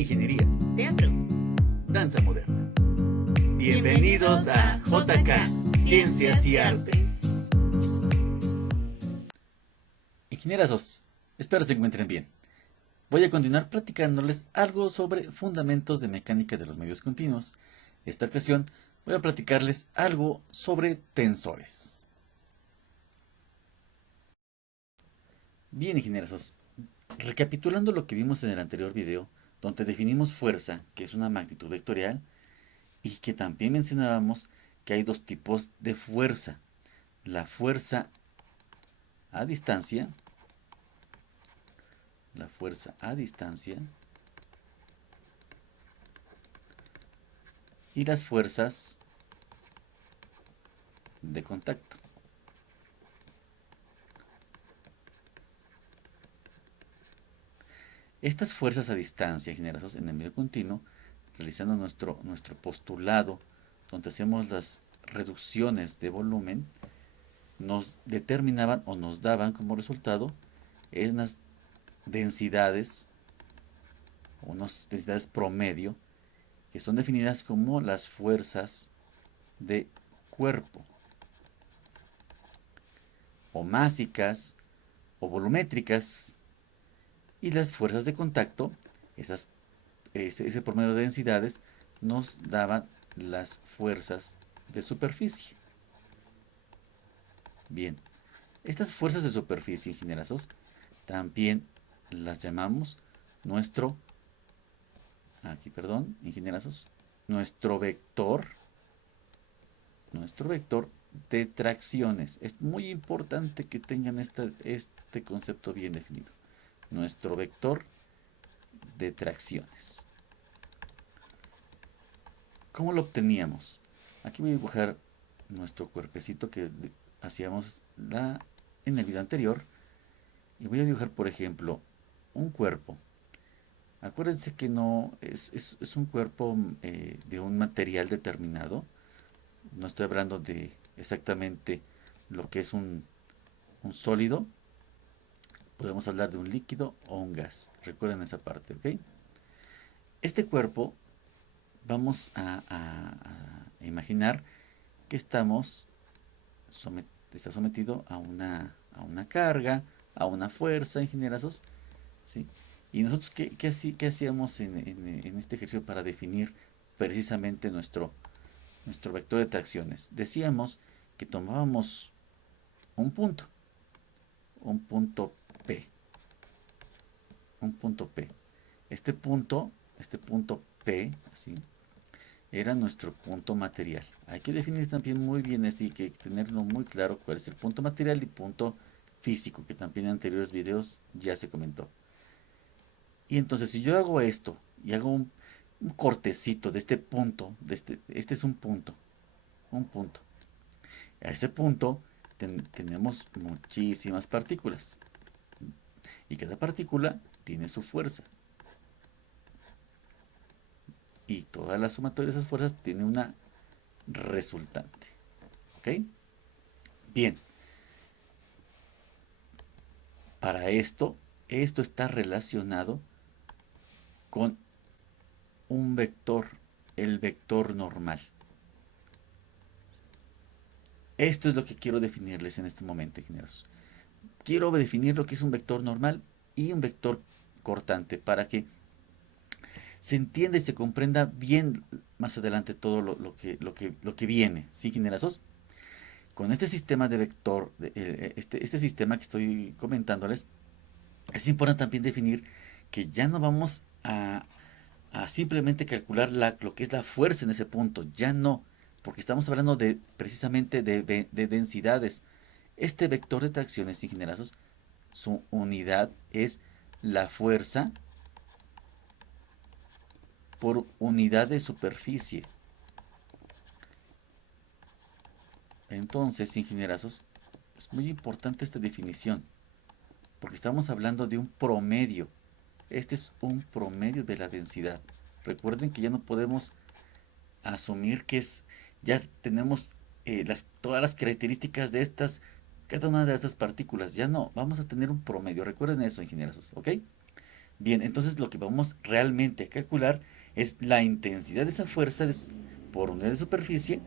ingeniería, teatro. danza moderna. Bienvenidos a JK, Ciencias y Artes. Ingenierazos, espero se encuentren bien. Voy a continuar platicándoles algo sobre fundamentos de mecánica de los medios continuos. Esta ocasión voy a platicarles algo sobre tensores. Bien, ingenierazos, recapitulando lo que vimos en el anterior video, donde definimos fuerza, que es una magnitud vectorial, y que también mencionábamos que hay dos tipos de fuerza. La fuerza a distancia, y las fuerzas de contacto. Estas fuerzas a distancia generadas en el medio continuo, realizando nuestro postulado, donde hacemos las reducciones de volumen, nos determinaban o nos daban como resultado unas densidades, promedio, que son definidas como las fuerzas de cuerpo, o másicas, o volumétricas, y las fuerzas de contacto, ese promedio de densidades, nos daban las fuerzas de superficie. Bien, estas fuerzas de superficie, ingenierazos, también las llamamos ingenierazos, nuestro vector de tracciones. Es muy importante que tengan este concepto bien definido. Nuestro vector de tracciones. ¿Cómo lo obteníamos? Aquí voy a dibujar nuestro cuerpecito que hacíamos en el video anterior. Y voy a dibujar, por ejemplo, un cuerpo. Acuérdense que no es un cuerpo de un material determinado. No estoy hablando de exactamente lo que es un sólido. Podemos hablar de un líquido o un gas. Recuerden esa parte, ¿ok? Este cuerpo, vamos a imaginar que está sometido a una carga, a una fuerza, ingenierazos, ¿sí? Y nosotros, ¿qué hacíamos en este ejercicio para definir precisamente nuestro vector de tracciones? Decíamos que tomábamos un punto P. Este punto P, así, era nuestro punto material. Hay que definir también muy bien esto y hay que tenerlo muy claro cuál es el punto material y punto físico, que también en anteriores videos ya se comentó. Y entonces, si yo hago esto y hago un cortecito de este punto, este es un punto. A ese punto tenemos muchísimas partículas. Y cada partícula tiene su fuerza. Y toda la sumatoria de esas fuerzas tiene una resultante. ¿Ok? Bien. Para esto está relacionado con un vector, el vector normal. Esto es lo que quiero definirles en este momento, ingenieros. Quiero definir lo que es un vector normal y un vector cortante para que se entienda y se comprenda bien más adelante todo lo que viene. ¿Sí, ingenieros? Con este sistema de vector, este sistema que estoy comentándoles, es importante también definir que ya no vamos a simplemente calcular lo que es la fuerza en ese punto. Ya no, porque estamos hablando precisamente de densidades. Este vector de tracciones, ingenierazos, su unidad es la fuerza por unidad de superficie. Entonces, ingenierazos, es muy importante esta definición, porque estamos hablando de un promedio. Este es un promedio de la densidad. Recuerden que ya no podemos asumir que ya tenemos todas las características de cada una de estas partículas. Ya no, vamos a tener un promedio. Recuerden eso, ingenieros, ¿ok? Bien, entonces lo que vamos realmente a calcular es la intensidad de esa fuerza por unidad de superficie,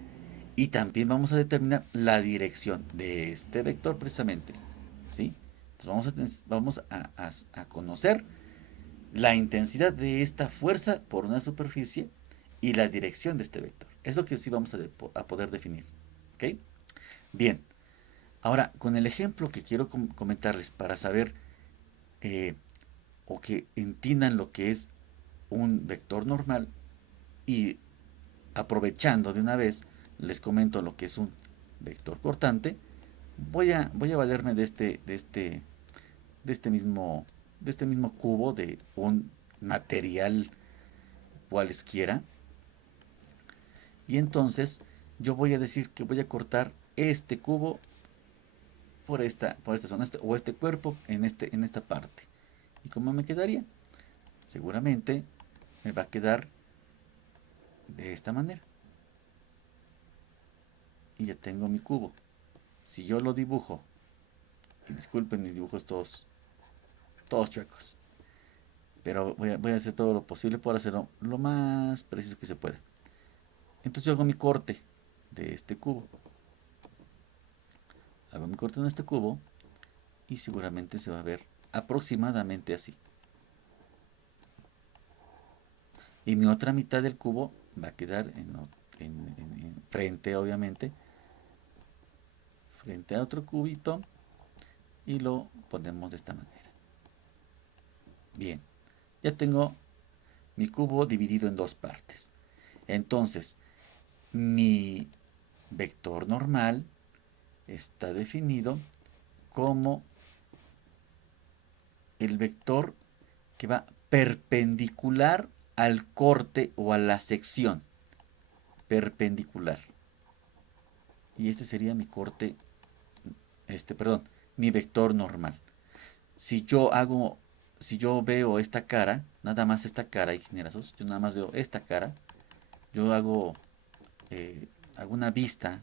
y también vamos a determinar la dirección de este vector precisamente, ¿sí? Entonces vamos a conocer la intensidad de esta fuerza por una superficie y la dirección de este vector. Es lo que sí vamos a poder definir. ¿Ok? Bien, ahora con el ejemplo que quiero comentarles para saber eh, o que entiendan lo que es un vector normal, y aprovechando de una vez les comento lo que es un vector cortante. Voy a valerme de este mismo cubo de un material cualesquiera, y entonces yo voy a decir que voy a cortar este cubo por esta zona, o este cuerpo en esta parte. ¿Y cómo me quedaría? Seguramente me va a quedar de esta manera. Y ya tengo mi cubo. Si yo lo dibujo, y disculpen mis dibujos todos chuecos, pero voy a hacer todo lo posible por hacerlo lo más preciso que se pueda. Entonces yo hago mi corte de este cubo. Hago mi corte en este cubo y seguramente se va a ver aproximadamente así. Y mi otra mitad del cubo va a quedar frente, obviamente, frente a otro cubito, y lo ponemos de esta manera. Bien, ya tengo mi cubo dividido en dos partes. Entonces, mi vector normal está definido como el vector que va perpendicular al corte o a la sección. Perpendicular. Y este sería mi corte, perdón, mi vector normal. Si yo hago, si yo veo esta cara, nada más esta cara, ingenierazos, yo nada más veo esta cara, yo hago una vista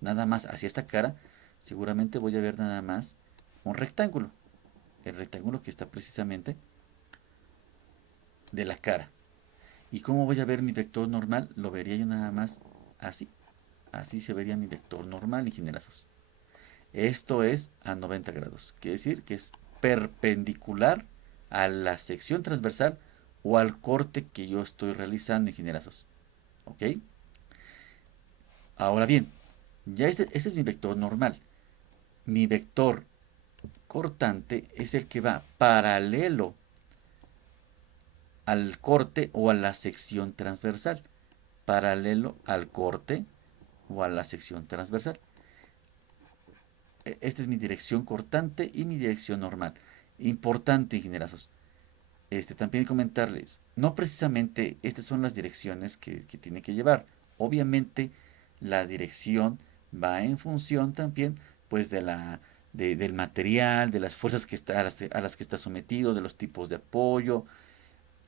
nada más hacia esta cara, seguramente voy a ver nada más un rectángulo. El rectángulo que está precisamente de la cara. ¿Y cómo voy a ver mi vector normal? Lo vería yo nada más así. Así se vería mi vector normal, ingenierazos. Esto es a 90 grados. Quiere decir que es perpendicular a la sección transversal o al corte que yo estoy realizando, ingenierazos. ¿Ok? Ahora bien, ya este es mi vector normal. Mi vector cortante es el que va paralelo al corte o a la sección transversal. Paralelo al corte o a la sección transversal. Esta es mi dirección cortante y mi dirección normal. Importante, ingenierazos. También comentarles, no precisamente estas son las direcciones que tiene que llevar. Obviamente la dirección va en función también pues del material, de las fuerzas a las que está sometido, de los tipos de apoyo,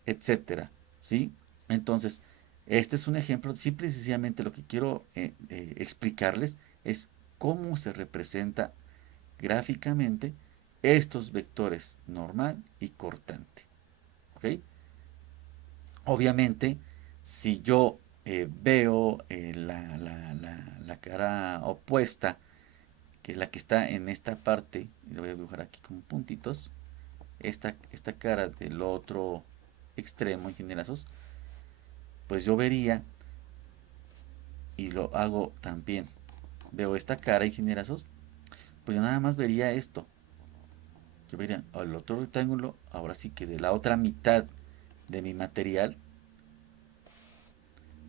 etcétera, ¿sí? Entonces, este es un ejemplo. Simple y sencillamente lo que quiero explicarles es cómo se representa gráficamente estos vectores normal y cortante. ¿Ok? Obviamente, si yo veo la cara opuesta, que es la que está en esta parte, y lo voy a dibujar aquí con puntitos, esta cara del otro extremo, ingenierazos, pues yo vería, y lo hago también, veo esta cara, ingenierazos, pues yo nada más vería esto. Yo vería el otro rectángulo, ahora sí que de la otra mitad de mi material,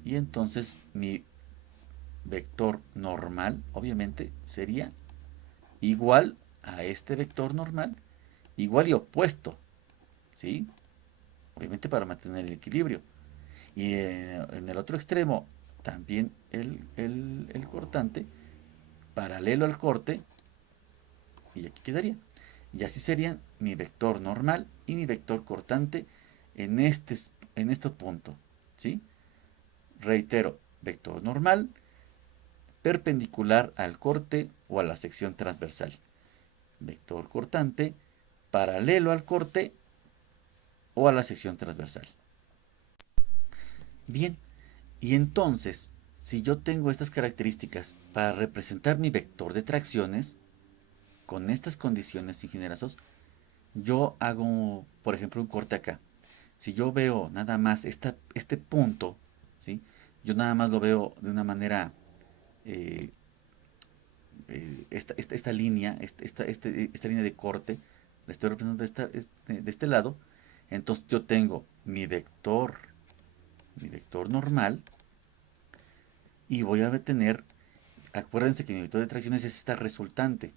y entonces mi vector normal, obviamente, sería igual a este vector normal, igual y opuesto, ¿sí? Obviamente para mantener el equilibrio. Y en el otro extremo, también el cortante, paralelo al corte, y aquí quedaría. Y así serían mi vector normal y mi vector cortante en este punto, ¿sí? Reitero, vector normal perpendicular al corte o a la sección transversal. Vector cortante paralelo al corte o a la sección transversal. Bien, y entonces, si yo tengo estas características para representar mi vector de tracciones, con estas condiciones, ingenierazos, yo hago, por ejemplo, un corte acá. Si yo veo nada más este punto, ¿sí? Yo nada más lo veo de una manera, eh, esta línea, esta línea de corte, la estoy representando de este lado. Entonces yo tengo mi vector normal, y voy a tener, acuérdense que mi vector de tracciones es esta resultante.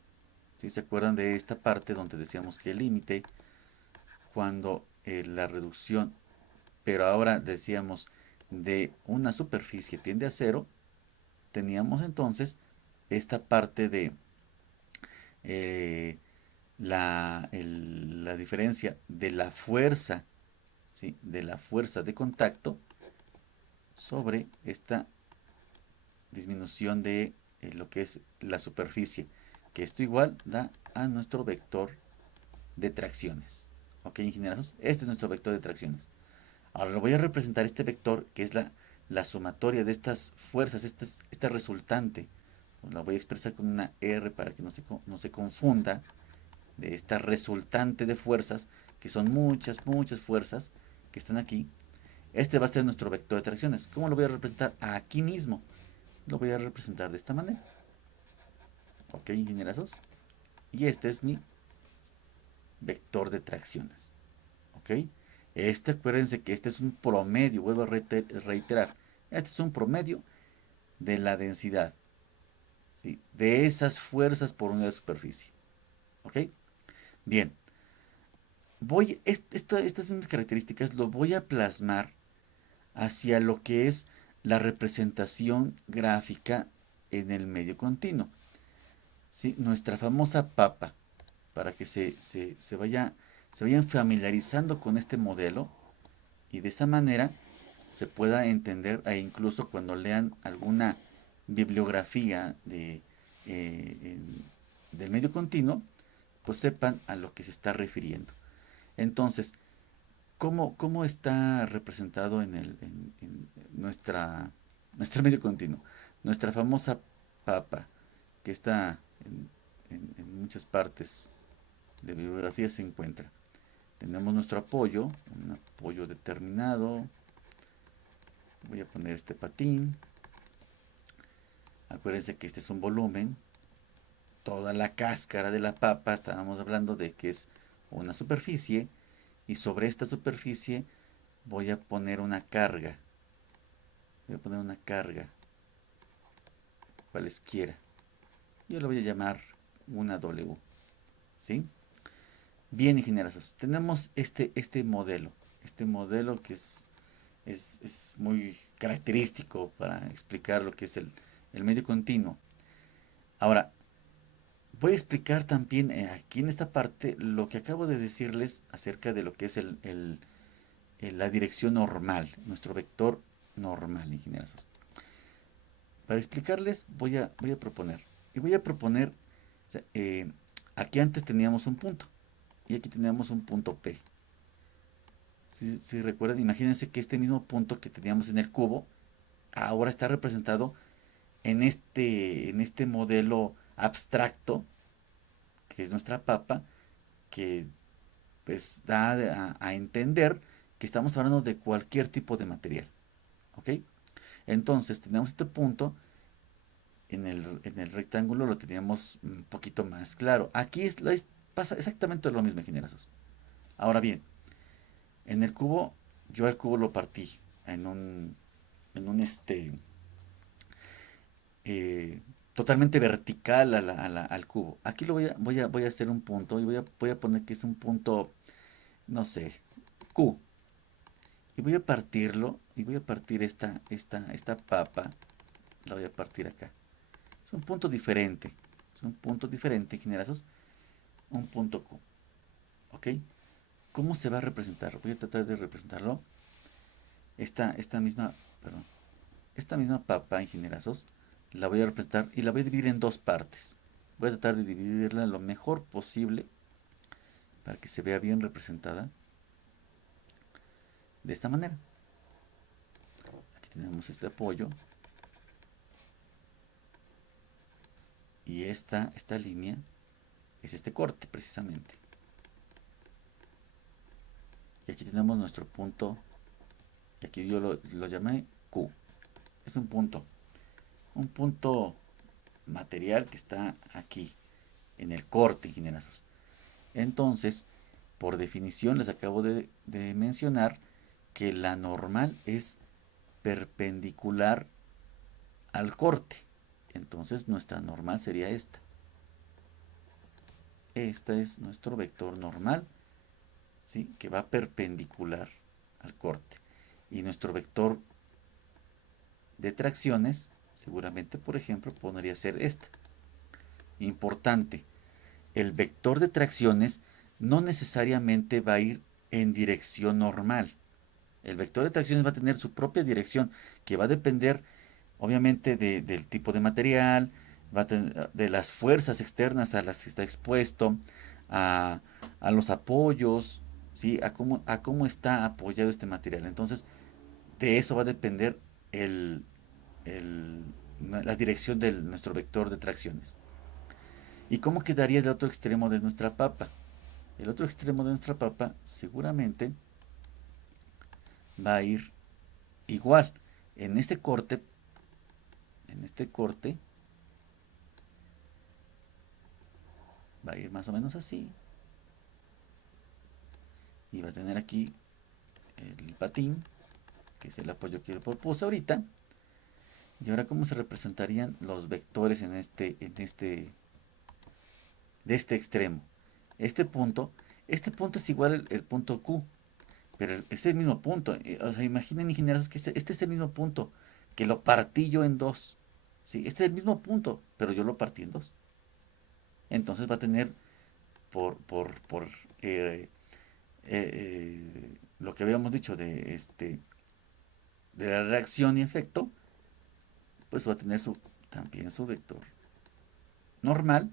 ¿Sí? ¿Se acuerdan de esta parte donde decíamos que el límite, cuando la reducción, pero ahora decíamos de una superficie tiende a cero, teníamos entonces esta parte de eh, la diferencia de la fuerza, ¿sí? De la fuerza de contacto sobre esta disminución de lo que es la superficie, que esto igual da a nuestro vector de tracciones. ¿Ok, ingenieros? Este es nuestro vector de tracciones. Ahora lo voy a representar este vector, que es la sumatoria de estas fuerzas, esta resultante. La voy a expresar con una R para que no se confunda, de esta resultante de fuerzas, que son muchas, muchas fuerzas que están aquí. Este va a ser nuestro vector de tracciones. ¿Cómo lo voy a representar? Aquí mismo. Lo voy a representar de esta manera. ¿Ok, ingenierazos? Y este es mi vector de tracciones. ¿Ok? Acuérdense que este es un promedio, vuelvo a reiterar. Este es un promedio de la densidad, ¿sí? De esas fuerzas por unidad de superficie. ¿Ok? Bien, estas mismas características lo voy a plasmar hacia lo que es la representación gráfica en el medio continuo. ¿Sí? Nuestra famosa papa, para que se vayan familiarizando con este modelo, y de esa manera se pueda entender, e incluso cuando lean alguna bibliografía del medio continuo, pues sepan a lo que se está refiriendo. Entonces, ¿cómo está representado en nuestro medio continuo? Nuestra famosa papa, que está en muchas partes de bibliografía se encuentra. Tenemos nuestro apoyo, un apoyo determinado. Voy a poner este patín. Acuérdense que este es un volumen. Toda la cáscara de la papa, estábamos hablando de que es una superficie. Y sobre esta superficie voy a poner una carga. Voy a poner una carga, cualesquiera. Yo lo voy a llamar una W. ¿Sí? Bien, ingenieros, tenemos este modelo. Este modelo que es muy característico para explicar lo que es el medio continuo. Ahora, voy a explicar también aquí en esta parte lo que acabo de decirles acerca de lo que es la dirección normal, nuestro vector normal, ingenieros. Para explicarles voy a proponer. Y voy a proponer, o sea, aquí antes teníamos un punto y aquí teníamos un punto P. Si recuerdan, imagínense que este mismo punto que teníamos en el cubo ahora está representado en este modelo abstracto que es nuestra papa, que pues da a entender que estamos hablando de cualquier tipo de material. ¿Ok? Entonces tenemos este punto en el rectángulo, lo teníamos un poquito más claro. Aquí pasa exactamente lo mismo, ingenieros. Ahora bien, en el cubo, yo el cubo lo partí en un eh, totalmente vertical al cubo. Aquí voy a hacer un punto y voy a poner que es un punto, no sé, Q. Y voy a partirlo y voy a partir esta papa, la voy a partir acá. Es un punto diferente. Es un punto diferente, ingenierazos. Un punto Q. ¿Ok? ¿Cómo se va a representar? Voy a tratar de representarlo. Esta misma, perdón, esta misma papa, ingenierazos, la voy a representar y la voy a dividir en dos partes. Voy a tratar de dividirla lo mejor posible para que se vea bien representada. de esta manera. Aquí tenemos este apoyo. Y esta línea es este corte precisamente. Y aquí tenemos nuestro punto. Y aquí yo lo llamé Q. Es un punto. Un punto material que está aquí. En el corte, ingenierazos. Entonces, por definición les acabo de mencionar que la normal es perpendicular al corte. Entonces nuestra normal sería esta. Esta es nuestro vector normal, ¿sí? Que va perpendicular al corte. Y nuestro vector de tracciones, seguramente, por ejemplo, podría ser esta. Importante, el vector de tracciones no necesariamente va a ir en dirección normal. El vector de tracciones va a tener su propia dirección, que va a depender obviamente del tipo de material, de las fuerzas externas a las que está expuesto, a, a los apoyos, ¿sí? A cómo está apoyado este material. Entonces, de eso va a depender el, el- la dirección de nuestro vector de tracciones. ¿Y cómo quedaría el otro extremo de nuestra papa? El otro extremo de nuestra papa seguramente va a ir igual. En este corte, en este corte, va a ir más o menos así. Y va a tener aquí el patín, que es el apoyo que yo propuse ahorita. Y ahora, ¿cómo se representarían los vectores de este extremo? Este punto es igual el punto Q, pero es el mismo punto. O sea, imaginen, ingenieros, que este es el mismo punto, que lo partí yo en dos. ¿Sí? Este es el mismo punto, pero yo lo partí en dos. Entonces va a tener por eh, lo que habíamos dicho de la reacción y efecto, pues va a tener también su vector normal,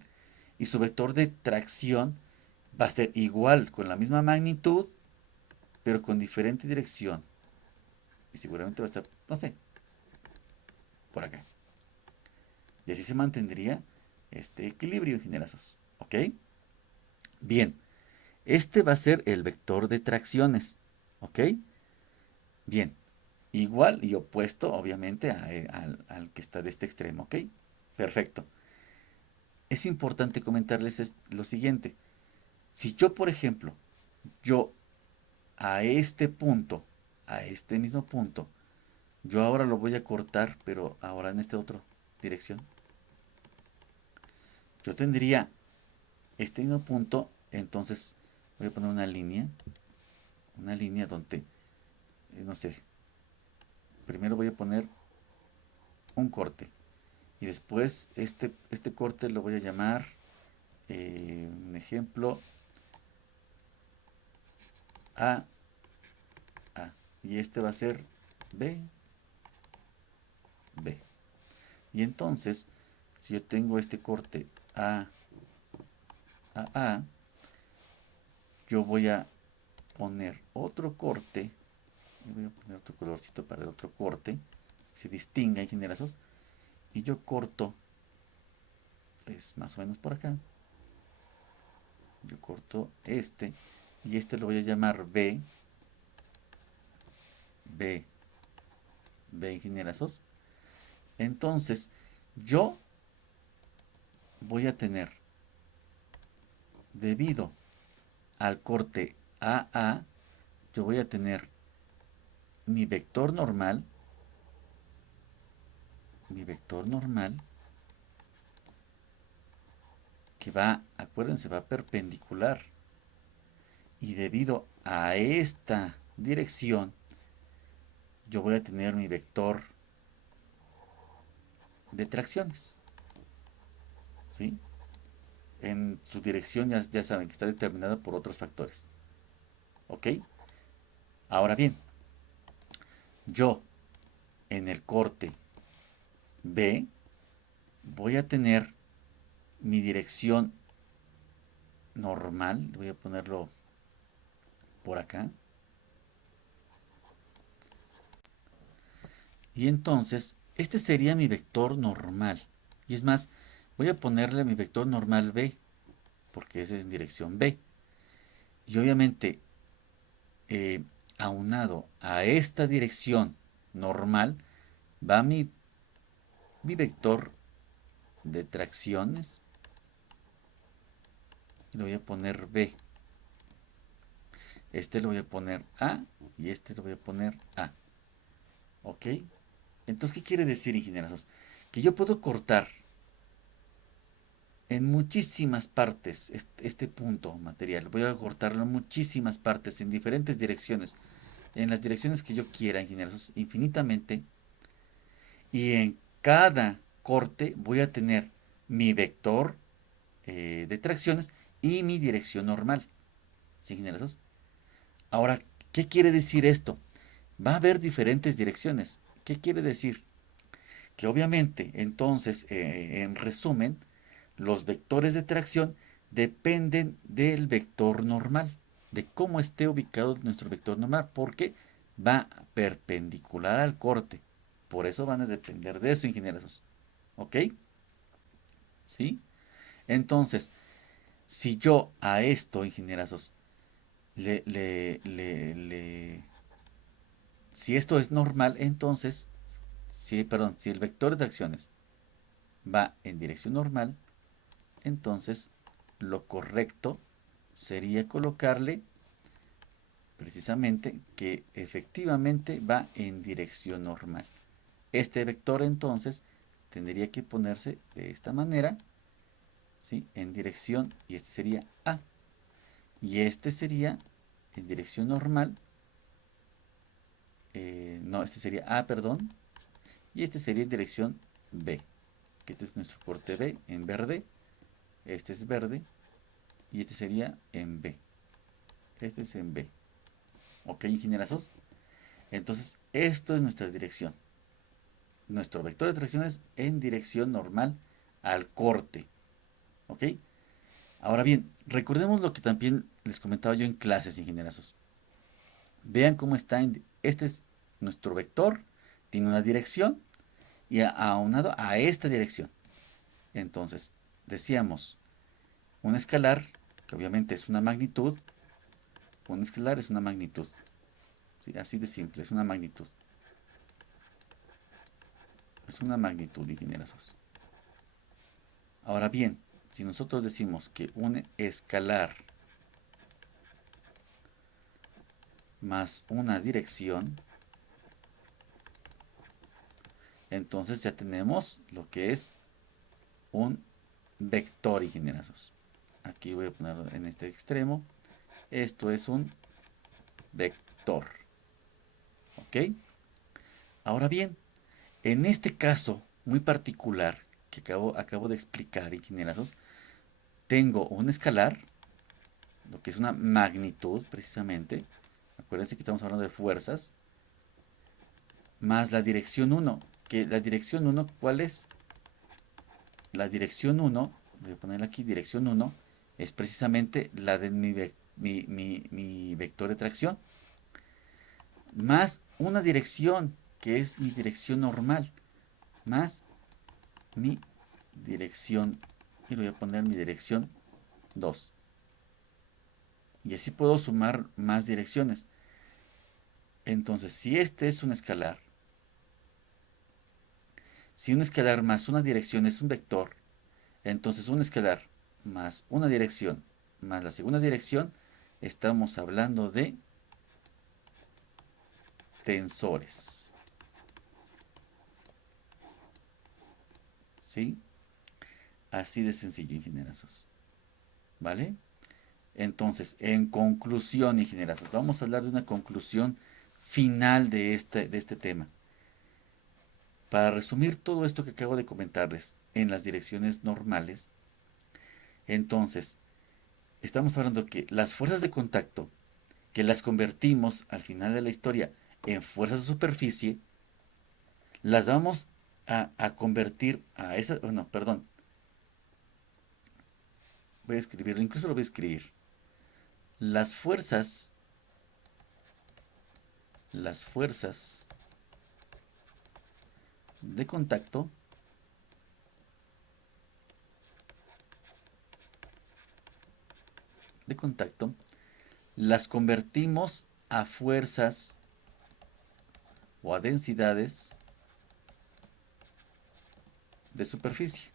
y su vector de tracción va a ser igual, con la misma magnitud, pero con diferente dirección. Y seguramente va a estar, no sé, por acá. Y así se mantendría este equilibrio, ingenierazos. ¿Ok? Bien, este va a ser el vector de tracciones. ¿Ok? Bien, igual y opuesto, obviamente, al que está de este extremo. ¿Ok? Perfecto. Es importante comentarles lo siguiente. Si yo, por ejemplo, yo a este punto, a este mismo punto, yo ahora lo voy a cortar, pero ahora en esta otra dirección, yo tendría este mismo punto, entonces voy a poner una línea donde, no sé, primero voy a poner un corte y después este corte lo voy a llamar, un ejemplo, A, A, y este va a ser B, B. Y entonces, si yo tengo este corte A, yo voy a poner otro corte, y voy a poner otro colorcito para el otro corte, se distinga y genera esos, y yo corto, pues más o menos por acá, yo corto y este lo voy a llamar B, B, B ingenierazos. Entonces, yo voy a tener, debido al corte AA, yo voy a tener mi vector normal, mi vector normal, que va, acuérdense, va perpendicular. Y debido a esta dirección, yo voy a tener mi vector de tracciones. ¿Sí? En su dirección ya saben que está determinada por otros factores. ¿Ok? Ahora bien, yo en el corte B voy a tener mi dirección normal, voy a ponerlo por acá, Y entonces, este sería mi vector normal. Y es más, voy a ponerle mi vector normal B, porque ese es en dirección B. Y obviamente, eh, aunado a esta dirección normal, va mi vector de tracciones. Y le voy a poner B. Este le voy a poner A y este le voy a poner A. ¿Ok? Entonces, ¿qué quiere decir, ingenieros? Que yo puedo cortar en muchísimas partes este punto material. Voy a cortarlo en muchísimas partes, en diferentes direcciones. En las direcciones que yo quiera, ingenieros, infinitamente. Y en cada corte voy a tener mi vector de tracciones y mi dirección normal. ¿Sí, ingenieros? Ahora, ¿qué quiere decir esto? Va a haber diferentes direcciones. ¿Qué quiere decir? Que obviamente, entonces, en resumen, los vectores de tracción dependen del vector normal, de cómo esté ubicado nuestro vector normal, porque va perpendicular al corte. Por eso van a depender de eso, ingenieros. ¿Ok? ¿Sí? Entonces, si yo a esto, ingenieros, si esto es normal, entonces, si el vector de tracciones va en dirección normal, entonces lo correcto sería colocarle precisamente que efectivamente va en dirección normal. Este vector entonces tendría que ponerse de esta manera, ¿sí? En dirección, y este sería A. Y este sería en dirección normal, no, este sería A, perdón, y este sería en dirección B, que este es nuestro corte B en verde, este es verde, y este sería en B, este es en B. ¿Ok, ingenierazos? Entonces, esto es nuestra dirección. Nuestro vector de tracción es en dirección normal al corte. ¿Ok? Ahora bien, recordemos lo que también les comentaba yo en clases, ingenierazos. Vean cómo está. Este es nuestro vector, tiene una dirección y aunado a esta dirección. Entonces, decíamos, un escalar, que obviamente es una magnitud, un escalar es una magnitud. ¿Sí? Así de simple, es una magnitud. Es una magnitud, ingenierazos. Ahora bien, si nosotros decimos que un escalar más una dirección, entonces ya tenemos lo que es un vector, ingenierazos. Aquí voy a ponerlo en este extremo. Esto es un vector. ¿Ok? Ahora bien, en este caso muy particular que acabo de explicar, ingenierazos, tengo un escalar, lo que es una magnitud precisamente. Acuérdense que estamos hablando de fuerzas, más la dirección 1. Que la dirección 1, ¿cuál es? La dirección 1, voy a poner aquí dirección 1, es precisamente la de mi vector de tracción, más una dirección, que es mi dirección normal, más mi dirección, y le voy a poner mi dirección 2. Y así puedo sumar más direcciones. Entonces, si este es un escalar, si un escalar más una dirección es un vector, entonces un escalar más una dirección más la segunda dirección, estamos hablando de tensores. ¿Sí? Así de sencillo, ingenierazos. ¿Vale? Entonces, en conclusión, ingenierazos, vamos a hablar de una conclusión final de este tema. Para resumir todo esto que acabo de comentarles en las direcciones normales, entonces, estamos hablando que las fuerzas de contacto, que las convertimos al final de la historia en fuerzas de superficie, las vamos a convertir a esa, bueno, perdón, voy a escribirlo, incluso lo voy a escribir. Las fuerzas, las fuerzas de contacto las convertimos a fuerzas o a densidades de superficie.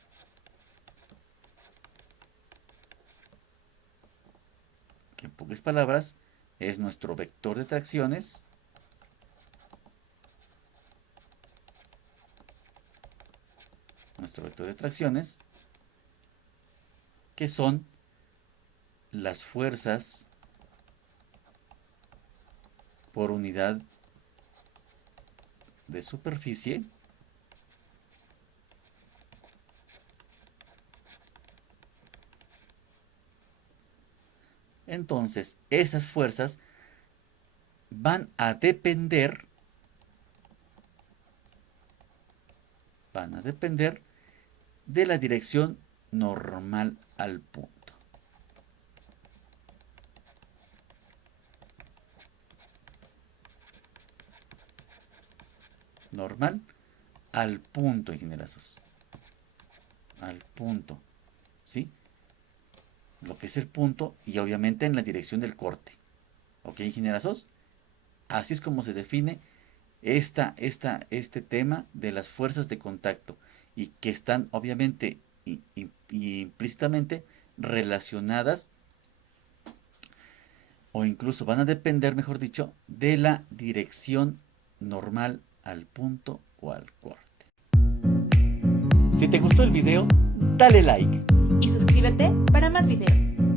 Que en pocas palabras es nuestro vector de tracciones que son las fuerzas por unidad de superficie entonces esas fuerzas van a depender de la dirección normal al punto. Normal al punto, ingenierazos. Al punto, ¿sí? Lo que es el punto y obviamente en la dirección del corte. ¿Ok, ingenierazos? Así es como se define este tema de las fuerzas de contacto y que están obviamente implícitamente relacionadas o incluso van a depender, mejor dicho, de la dirección normal al punto o al corte. Si te gustó el video, dale like y suscríbete para más videos.